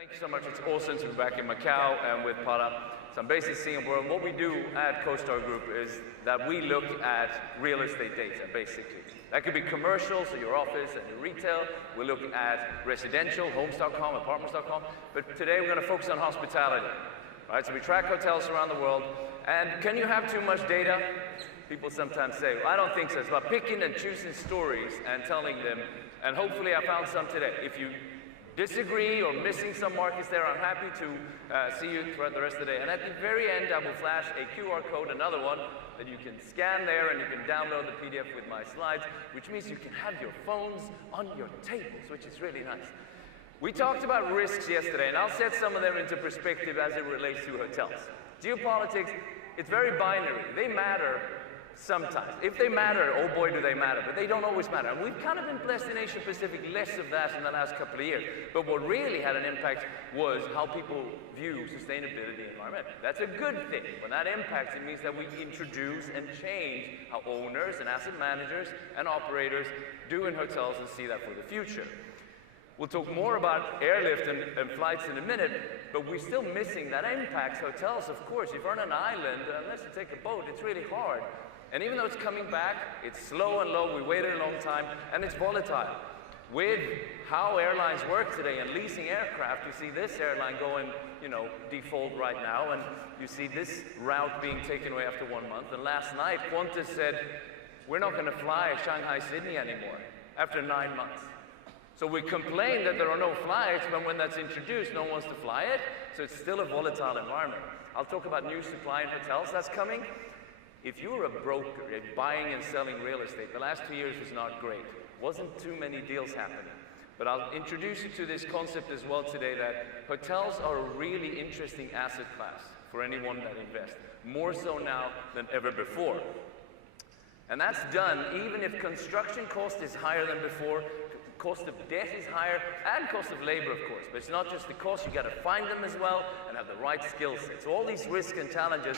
Thank you so much. It's awesome to be back in Macau and with Para. So I'm based in Singapore, and what we do at CoStar Group is that we look at real estate data, basically. That could be commercial, so your office and your retail. We look at residential, homes.com, apartments.com. But today we're going to focus on hospitality. Right? So we track hotels around the world. And can you have too much data? People sometimes say, well, I don't think so. It's about picking and choosing stories and telling them. And hopefully I found some today. If you disagree or missing some markets there, I'm happy to see you throughout the rest of the day. And at the very end, I will flash a QR code, another one, that you can scan there and you can download the PDF with my slides, which means you can have your phones on your tables, which is really nice. We talked about risks yesterday, and I'll set some of them into perspective as it relates to hotels. Geopolitics, it's very binary. They matter sometimes. If they matter, oh boy do they matter, but they don't always matter. And we've kind of been blessed in Asia Pacific, less of that in the last couple of years. But what really had an impact was how people view sustainability and environment. That's a good thing. When that impacts, it means that we introduce and change how owners and asset managers and operators do in hotels and see that for the future. We'll talk more about airlift and flights in a minute, but we're still missing that impacts hotels, of course. If you're on an island, unless you take a boat, it's really hard. And even though it's coming back, it's slow and low, we waited a long time, and it's volatile. With how airlines work today and leasing aircraft, you see this airline going, default right now, and you see this route being taken away after 1 month. And last night, Qantas said, we're not going to fly Shanghai-Sydney anymore after 9 months. So we complain that there are no flights, but when that's introduced, no one wants to fly it, so it's still a volatile environment. I'll talk about new supply in hotels that's coming. If you're a broker, buying and selling real estate, the last 2 years was not great. Wasn't too many deals happening. But I'll introduce you to this concept as well today, that hotels are a really interesting asset class for anyone that invests, more so now than ever before. And that's done even if construction cost is higher than before, cost of debt is higher, and cost of labor, of course. But it's not just the cost, you got to find them as well and have the right skill sets. So all these risks and challenges,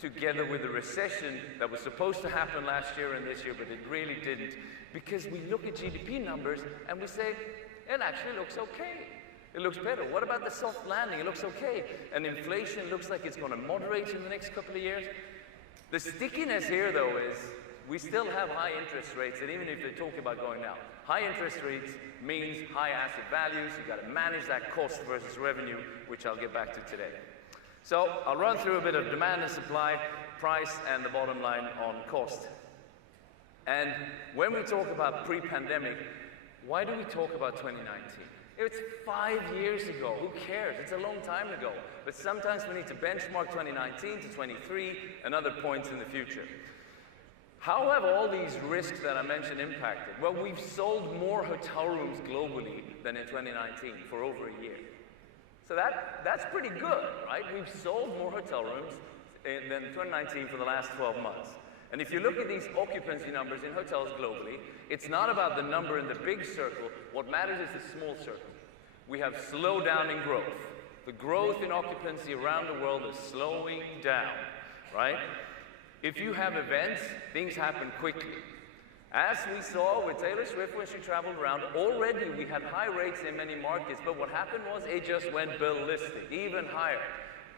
together with the recession that was supposed to happen last year and this year, but it really didn't, because we look at GDP numbers and we say, it actually looks okay. It looks better. What about the soft landing? It looks okay. And inflation looks like it's going to moderate in the next couple of years. The stickiness here, though, is we still have high interest rates, and even if they talk about going down, high interest rates means high asset values. You've got to manage that cost versus revenue, which I'll get back to today. So I'll run through a bit of demand and supply, price, and the bottom line on cost. And when we talk about pre-pandemic, why do we talk about 2019? It's 5 years ago. Who cares? It's a long time ago. But sometimes we need to benchmark 2019 to 23 and other points in the future. How have all these risks that I mentioned impacted? Well, we've sold more hotel rooms globally than in 2019 for over a year. So that's pretty good, right? We've sold more hotel rooms than 2019 for the last 12 months. And if you look at these occupancy numbers in hotels globally, it's not about the number in the big circle. What matters is the small circle. We have slowed down in growth. The growth in occupancy around the world is slowing down, right? If you have events, things happen quickly. As we saw with Taylor Swift when she traveled around, already we had high rates in many markets, but what happened was it just went ballistic, even higher.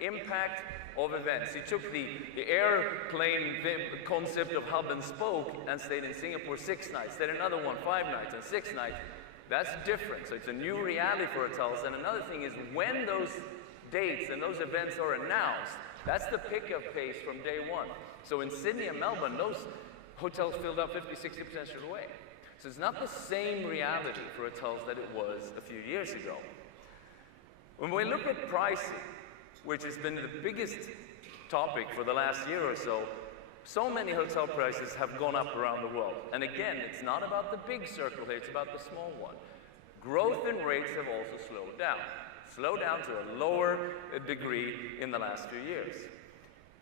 Impact of events. He took the airplane concept of hub and spoke and stayed in Singapore 6 nights, stayed another one 5 nights and 6 nights. That's different, so it's a new reality for hotels. And another thing is when those dates and those events are announced, that's the pickup pace from day one. So in Sydney and Melbourne, those hotels filled up 50, 60% straight away. So it's not the same reality for hotels that it was a few years ago. When we look at pricing, which has been the biggest topic for the last year or so, so many hotel prices have gone up around the world. And again, it's not about the big circle here, it's about the small one. Growth in rates have also slowed down to a lower degree in the last few years.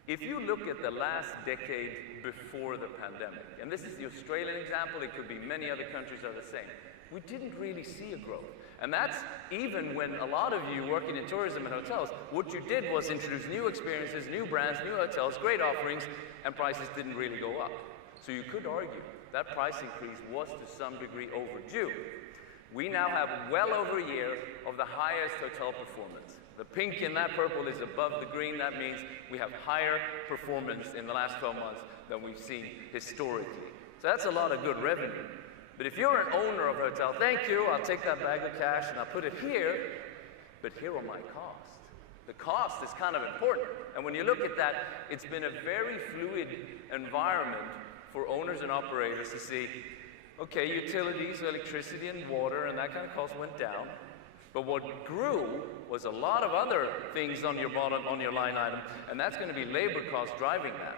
If you look at the last decade before the pandemic, and this is the Australian example, it could be many other countries are the same, we didn't really see a growth. And that's even when a lot of you working in tourism and hotels, what you did was introduce new experiences, new brands, new hotels, great offerings, and prices didn't really go up. So you could argue that price increase was to some degree overdue. we now have well over a year of the highest hotel performance. The pink in that purple is above the green. That means we have higher performance in the last 12 months than we've seen historically. So that's a lot of good revenue. But if you're an owner of a hotel, thank you, I'll take that bag of cash and I'll put it here, but here are my costs. The cost is kind of important. And when you look at that, it's been a very fluid environment for owners and operators to see, okay, utilities, electricity and water and that kind of cost went down. But what grew was a lot of other things on your bottom, on your line item, and that's going to be labor costs driving that.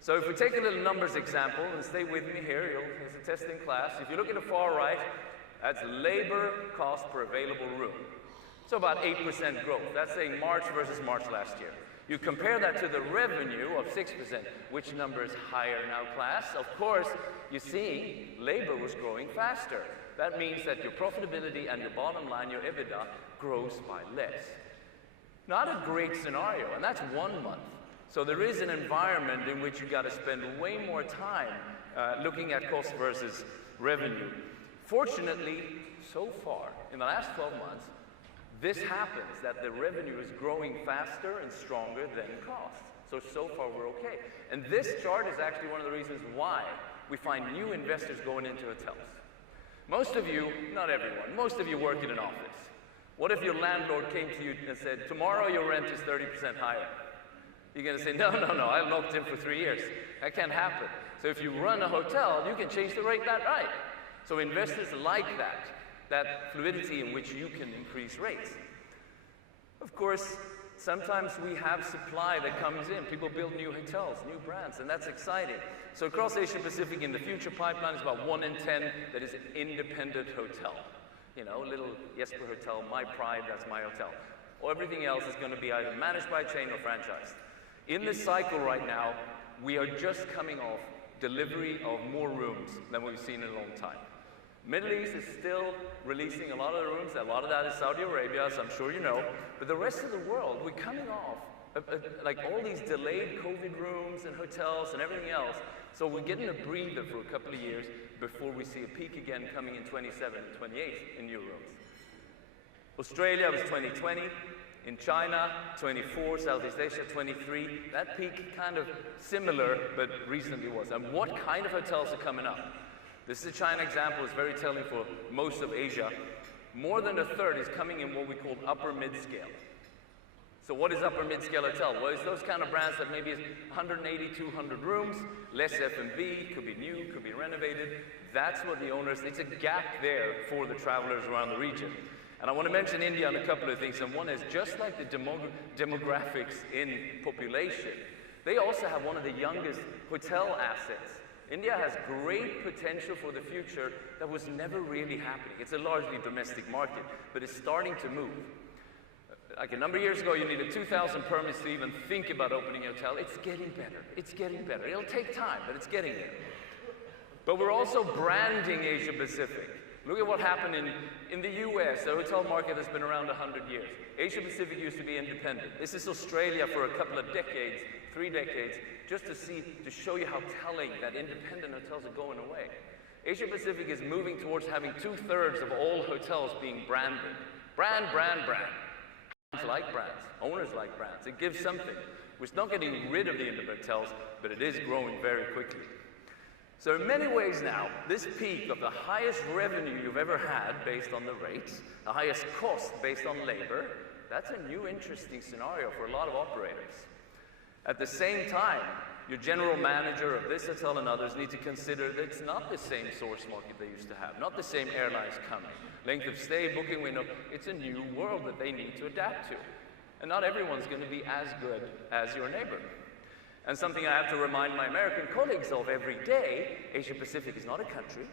So if we take a little numbers example, and stay with me here, it's a testing class. If you look at the far right, that's labor cost per available room. So about 8% growth. That's saying March versus March last year. You compare that to the revenue of 6%. Which number is higher now, class? Of course, you see, labor was growing faster. That means that your profitability and your bottom line, your EBITDA, grows by less. Not a great scenario, and that's 1 month. So there is an environment in which you got to spend way more time looking at cost versus revenue. Fortunately, so far, in the last 12 months, this happens, that the revenue is growing faster and stronger than costs. So far we're okay. And this chart is actually one of the reasons why we find new investors going into hotels. Most of you, not everyone, most of you work in an office. What if your landlord came to you and said, tomorrow your rent is 30% higher? You're going to say, no, I locked in for 3 years. That can't happen. So if you run a hotel, you can change the rate that right. So investors like that fluidity in which you can increase rates. Of course, sometimes we have supply that comes in. People build new hotels, new brands, and that's exciting. So across Asia Pacific, in the future pipeline, is about 1 in 10 that is an independent hotel. You know, little Jesper hotel, my pride, that's my hotel. Or everything else is going to be either managed by a chain or franchised. In this cycle right now, we are just coming off delivery of more rooms than we've seen in a long time. Middle East is still releasing a lot of the rooms. A lot of that is Saudi Arabia, as I'm sure you know. But the rest of the world, we're coming off like all these delayed COVID rooms and hotels and everything else. So we're getting a breather for a couple of years before we see a peak again coming in 27 and 28 in new rooms. Australia was 2020. In China, 24, Southeast Asia, 23. That peak kind of similar, but recently was. And what kind of hotels are coming up? This is a China example. It's very telling for most of Asia. More than a third is coming in what we call upper mid-scale. So what is upper mid-scale hotel? Well, it's those kind of brands that maybe is 180, 200 rooms, less F&B, could be new, could be renovated. That's what the owners, it's a gap there for the travelers around the region. And I want to mention India on a couple of things. And one is, just like the demographics in population, they also have one of the youngest hotel assets. India has great potential for the future that was never really happening. It's a largely domestic market, but it's starting to move. Like a number of years ago, you needed 2,000 permits to even think about opening a hotel. It's getting better. It's getting better. It'll take time, but it's getting there. But we're also branding Asia Pacific. Look at what happened in the US, the hotel market has been around 100 years. Asia Pacific used to be independent. This is Australia for a couple of decades, 3 decades, just to show you how telling that independent hotels are going away. Asia Pacific is moving towards having 2/3 of all hotels being branded. Brand, brand, brand. Brands like brands, owners like brands. It gives something. We're not getting rid of the independent hotels, but it is growing very quickly. So in many ways now, this peak of the highest revenue you've ever had based on the rates, the highest cost based on labor, that's a new interesting scenario for a lot of operators. At the same time, your general manager of this hotel and others need to consider that it's not the same source market they used to have, not the same airlines coming. Length of stay, booking window, it's a new world that they need to adapt to. And not everyone's going to be as good as your neighbor. And something I have to remind my American colleagues of every day, Asia Pacific is not a country.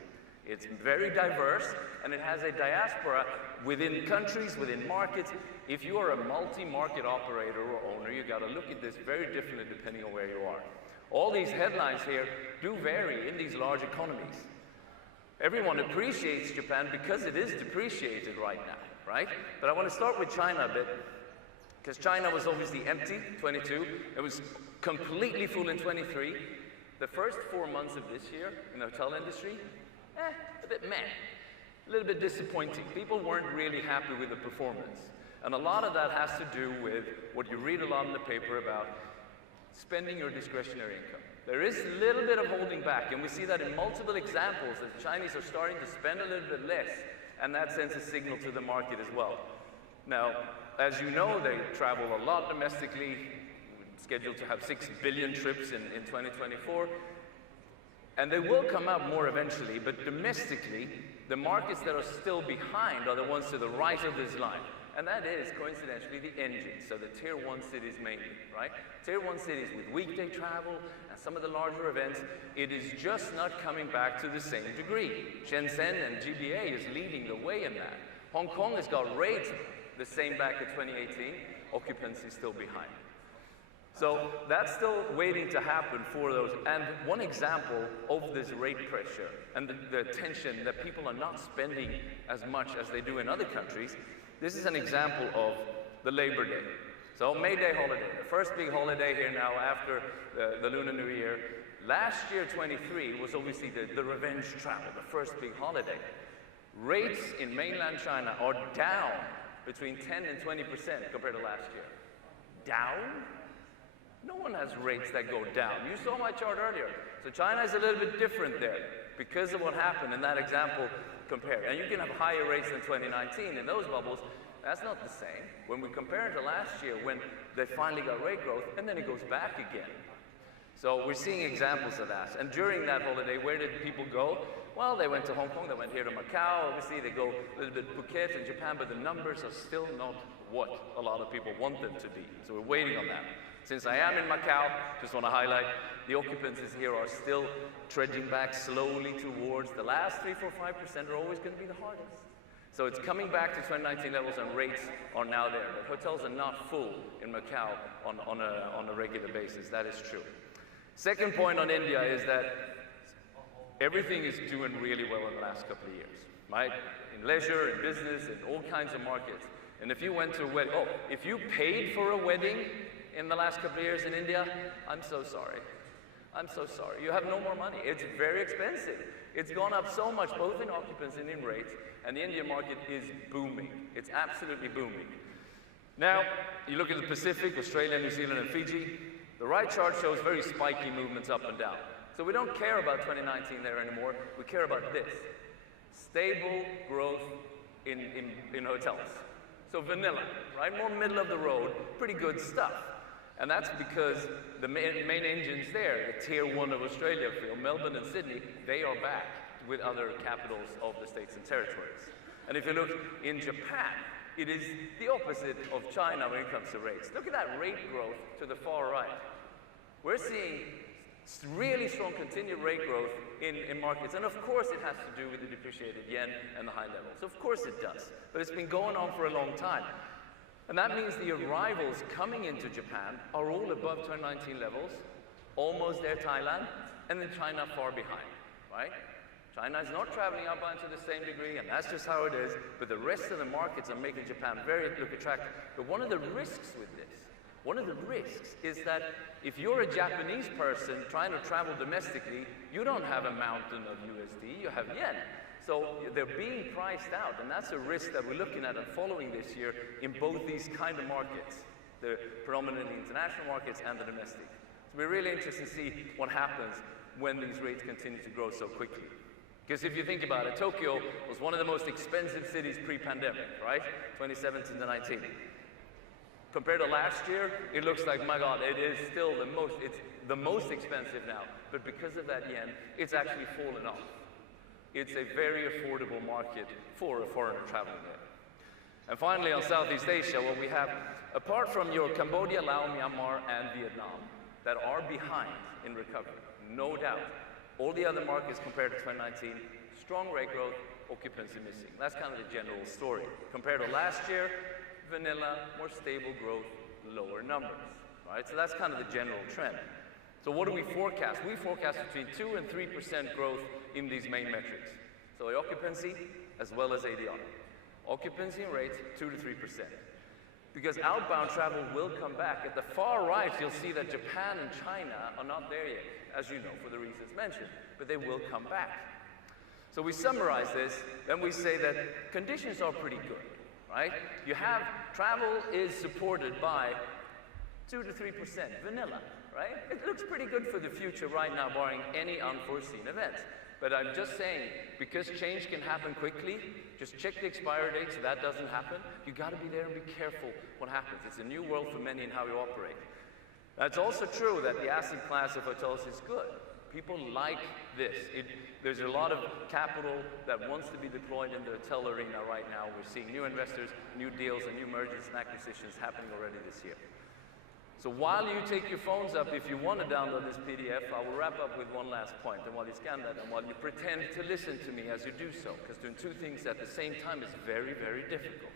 It's very diverse, and it has a diaspora within countries, within markets. If you are a multi-market operator or owner, you got to look at this very differently depending on where you are. All these headlines here do vary in these large economies. Everyone appreciates Japan because it is depreciated right now, right? But I want to start with China a bit, because China was obviously empty, 22. It was completely full in 23. The first 4 months of this year in the hotel industry, a bit meh. a little bit disappointing. People weren't really happy with the performance. And a lot of that has to do with what you read a lot in the paper about spending your discretionary income. There is a little bit of holding back, and we see that in multiple examples, that the Chinese are starting to spend a little bit less, and that sends a signal to the market as well. Now, as you know, they travel a lot domestically, scheduled to have 6 billion trips in 2024, and they will come up more eventually, but domestically, the markets that are still behind are the ones to the right of this line. And that is, coincidentally, the engines, so the Tier 1 cities mainly, right? Tier 1 cities with weekday travel and some of the larger events, it is just not coming back to the same degree. Shenzhen and GBA is leading the way in that. Hong Kong has got rates the same back in 2018, occupancy still behind. So that's still waiting to happen for those. And one example of this rate pressure and the tension that people are not spending as much as they do in other countries, this is an example of the Labor Day. So May Day holiday, the first big holiday here now after the Lunar New Year. Last year, 23, was obviously the revenge travel, the first big holiday. Rates in mainland China are down between 10 and 20% compared to last year. Down? No one has rates that go down. You saw my chart earlier. So China is a little bit different there because of what happened in that example compared. And you can have higher rates than 2019 in those bubbles. That's not the same. When we compare it to last year when they finally got rate growth and then it goes back again. So we're seeing examples of that. And during that holiday, where did people go? Well, they went to Hong Kong, they went here to Macau, obviously they go a little bit Phuket and Japan, but the numbers are still not what a lot of people want them to be. So we're waiting on that. Since I am in Macau, just want to highlight, the occupancies here are still trudging back slowly towards the last 3, 4, 5% are always going to be the hardest. So it's coming back to 2019 levels and rates are now there. But hotels are not full in Macau on a regular basis. That is true. Second point on India is that everything is doing really well in the last couple of years, right? In leisure, in business, in all kinds of markets. And if you went to a wedding, if you paid for a wedding in the last couple of years in India, I'm so sorry. I'm so sorry. You have no more money. It's very expensive. It's gone up so much, both in occupancy and in rates, and the Indian market is booming. It's absolutely booming. Now, you look at the Pacific, Australia, New Zealand, and Fiji. The right chart shows very spiky movements up and down. So we don't care about 2019 there anymore. We care about this. Stable growth in hotels. So vanilla, right? More middle of the road, pretty good stuff. And that's because the main engines there, the Tier 1 of Australia, Melbourne and Sydney, they are back with other capitals of the states and territories. And if you look in Japan, it is the opposite of China when it comes to rates. Look at that rate growth to the far right. We're seeing really strong continued rate growth in markets. And of course it has to do with the depreciated yen and the high levels. Of course it does. But it's been going on for a long time. And that means the arrivals coming into Japan are all above 2019 levels, almost there Thailand, and then China far behind, right? China is not traveling outbound to the same degree, and that's just how it is, but the rest of the markets are making Japan very attractive. But one of the risks with this, is that if you're a Japanese person trying to travel domestically, you don't have a mountain of USD, you have yen. So they're being priced out, and that's a risk that we're looking at and following this year in both these kind of markets, the predominantly international markets and the domestic. So we're really interested to see what happens when these rates continue to grow so quickly. Because if you think about it, Tokyo was one of the most expensive cities pre-pandemic, right? 2017 to 19. Compared to last year, it looks like, my God, it is still it's the most expensive now. But because of that yen, it's actually fallen off. It's a very affordable market for a foreigner traveling there. And finally, on Southeast Asia, what we have, apart from your Cambodia, Laos, Myanmar, and Vietnam, that are behind in recovery, no doubt. All the other markets compared to 2019, strong rate growth, occupancy missing. That's kind of the general story. Compared to last year, vanilla, more stable growth, lower numbers, right? So that's kind of the general trend. So what do we forecast? We forecast between 2 and 3% growth in these main metrics. So the occupancy as well as ADR. Occupancy and rates, 2 to 3%. Because outbound travel will come back. At the far right, you'll see that Japan and China are not there yet, as you know, for the reasons mentioned, but they will come back. So we summarize this, then we say that conditions are pretty good, right? You have, travel is supported by 2 to 3% vanilla, right? It looks pretty good for the future right now, barring any unforeseen events. But I'm just saying, because change can happen quickly, just check the expiry date so that doesn't happen. You got to be there and be careful what happens. It's a new world for many in how you operate. It's also true that the asset class of hotels is good. People like this. There's a lot of capital that wants to be deployed in the hotel arena right now. We're seeing new investors, new deals, and new mergers and acquisitions happening already this year. So while you take your phones up, if you want to download this PDF, I will wrap up with one last point. And while you scan that, and while you pretend to listen to me as you do so, because doing two things at the same time is very, very difficult.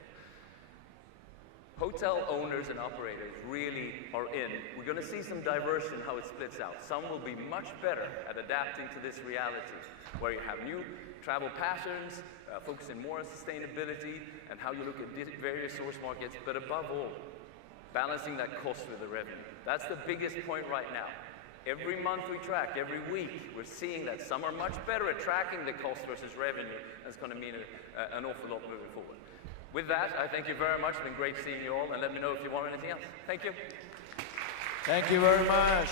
Hotel owners and operators really are in. We're going to see some diversion how it splits out. Some will be much better at adapting to this reality, where you have new travel patterns, focusing more on sustainability and how you look at various source markets, but above all, balancing that cost with the revenue. That's the biggest point right now. Every month we track, every week, we're seeing that some are much better at tracking the cost versus revenue. That's going to mean an awful lot moving forward. With that, I thank you very much. It's been great seeing you all, and let me know if you want anything else. Thank you. Thank you very much.